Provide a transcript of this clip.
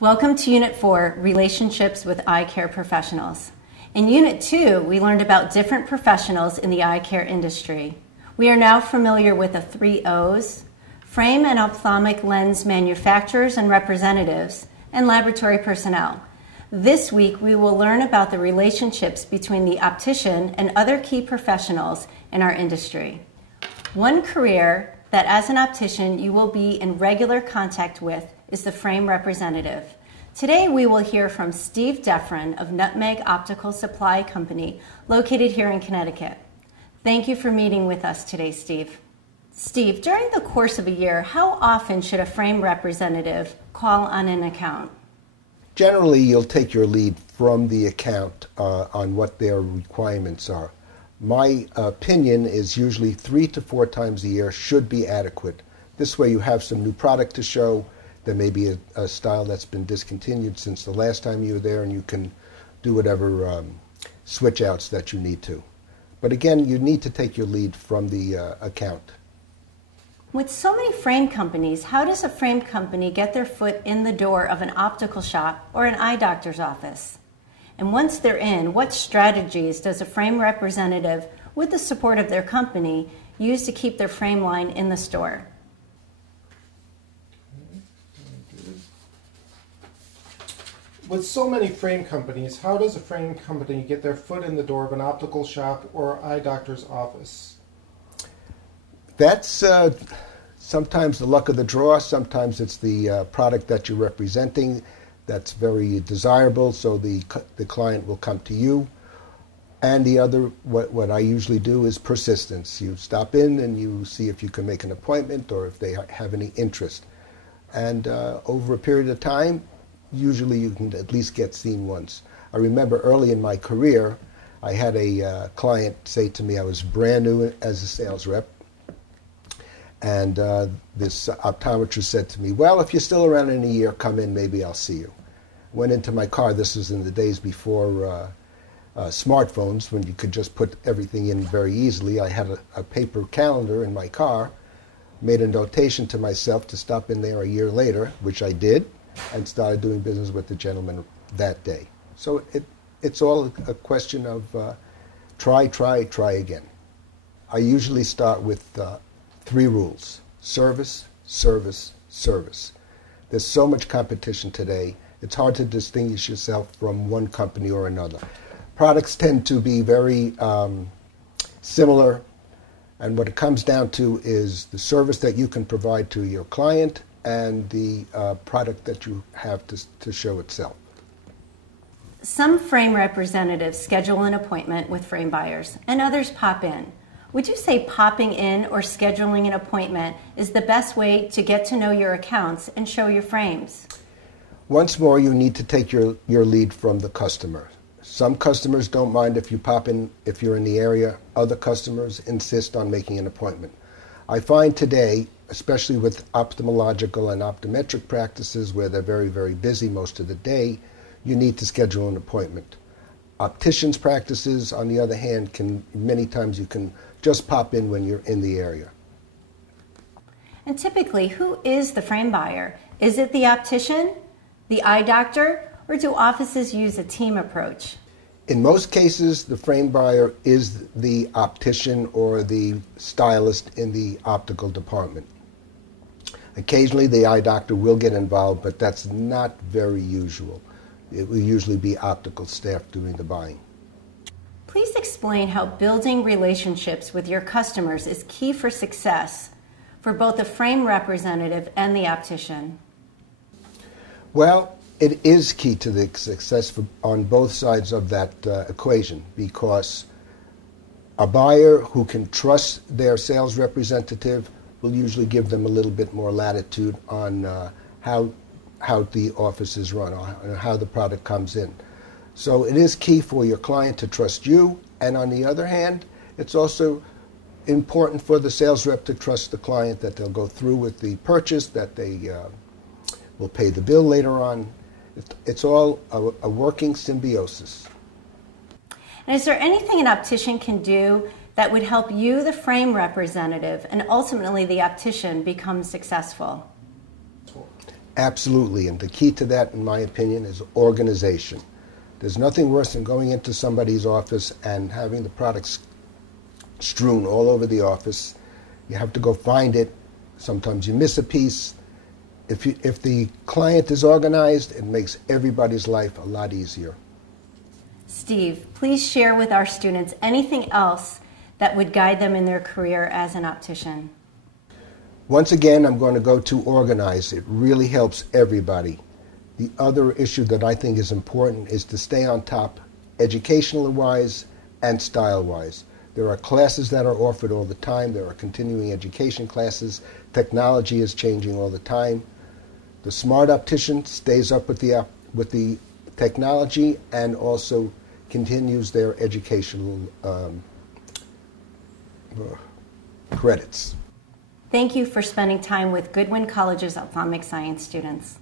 Welcome to Unit 4, Relationships with Eye Care Professionals. In Unit 2, we learned about different professionals in the eye care industry. We are now familiar with the 3 O's, frame and ophthalmic lens manufacturers and representatives, and laboratory personnel. This week, we will learn about the relationships between the optician and other key professionals in our industry. One career that as an optician you will be in regular contact with is the frame representative. Today we will hear from Steve Defren of Nutmeg Optical Supply Company located here in Connecticut. Thank you for meeting with us today, Steve. Steve, during the course of a year, how often should a frame representative call on an account? Generally, you'll take your lead from the account on what their requirements are. My opinion is usually 3 to 4 times a year should be adequate. This way you have some new product to show. There may be a style that's been discontinued since the last time you were there, and you can do whatever switch outs that you need to. But again, you need to take your lead from the account. With so many frame companies, how does a frame company get their foot in the door of an optical shop or an eye doctor's office? And once they're in, what strategies does a frame representative, with the support of their company, use to keep their frame line in the store? With so many frame companies, how does a frame company get their foot in the door of an optical shop or eye doctor's office? That's sometimes the luck of the draw. Sometimes it's the product that you're representing that's very desirable, so the client will come to you. And the other, what I usually do is persistence. You stop in and you see if you can make an appointment or if they have any interest. And over a period of time, usually you can at least get seen once. I remember early in my career, I had a client say to me, I was brand new as a sales rep, and this optometrist said to me, well, if you're still around in a year, come in, maybe I'll see you. Went into my car. This was in the days before smartphones, when you could just put everything in very easily. I had a paper calendar in my car, made a notation to myself to stop in there a year later, which I did, and started doing business with the gentleman that day. So it's all a question of try again. I usually start with 3 rules: service, service, service. There's so much competition today. It's hard to distinguish yourself from one company or another. Products tend to be very similar, and what it comes down to is the service that you can provide to your client and the product that you have to show itself. Some frame representatives schedule an appointment with frame buyers, and others pop in. Would you say popping in or scheduling an appointment is the best way to get to know your accounts and show your frames? Once more, you need to take your lead from the customer. Some customers don't mind if you pop in if you're in the area. Other customers insist on making an appointment. I find today, especially with ophthalmological and optometric practices where they're very, very busy most of the day, you need to schedule an appointment. Opticians' practices, on the other hand, many times you can just pop in when you're in the area. And typically, who is the frame buyer? Is it the optician, the eye doctor, or do offices use a team approach? In most cases, the frame buyer is the optician or the stylist in the optical department. Occasionally, the eye doctor will get involved, but that's not very usual. It will usually be optical staff doing the buying. Please explain how building relationships with your customers is key for success for both the frame representative and the optician. Well, it is key to the success on both sides of that equation, because a buyer who can trust their sales representative will usually give them a little bit more latitude on how the office is run, or how the product comes in. So it is key for your client to trust you, and on the other hand, it's also important for the sales rep to trust the client that they'll go through with the purchase, that they will pay the bill later on. It's all a working symbiosis. And is there anything an optician can do that would help you, the frame representative, and ultimately the optician become successful? Absolutely, and the key to that, in my opinion, is organization. There's nothing worse than going into somebody's office and having the products strewn all over the office. You have to go find it. Sometimes you miss a piece. If the client is organized, it makes everybody's life a lot easier. Steve, please share with our students anything else that would guide them in their career as an optician. Once again, I'm going to go to organize. It really helps everybody. The other issue that I think is important is to stay on top, educational-wise and style-wise. There are classes that are offered all the time. There are continuing education classes. Technology is changing all the time. The smart optician stays up with the technology and also continues their educational credits. Thank you for spending time with Goodwin College's ophthalmic science students.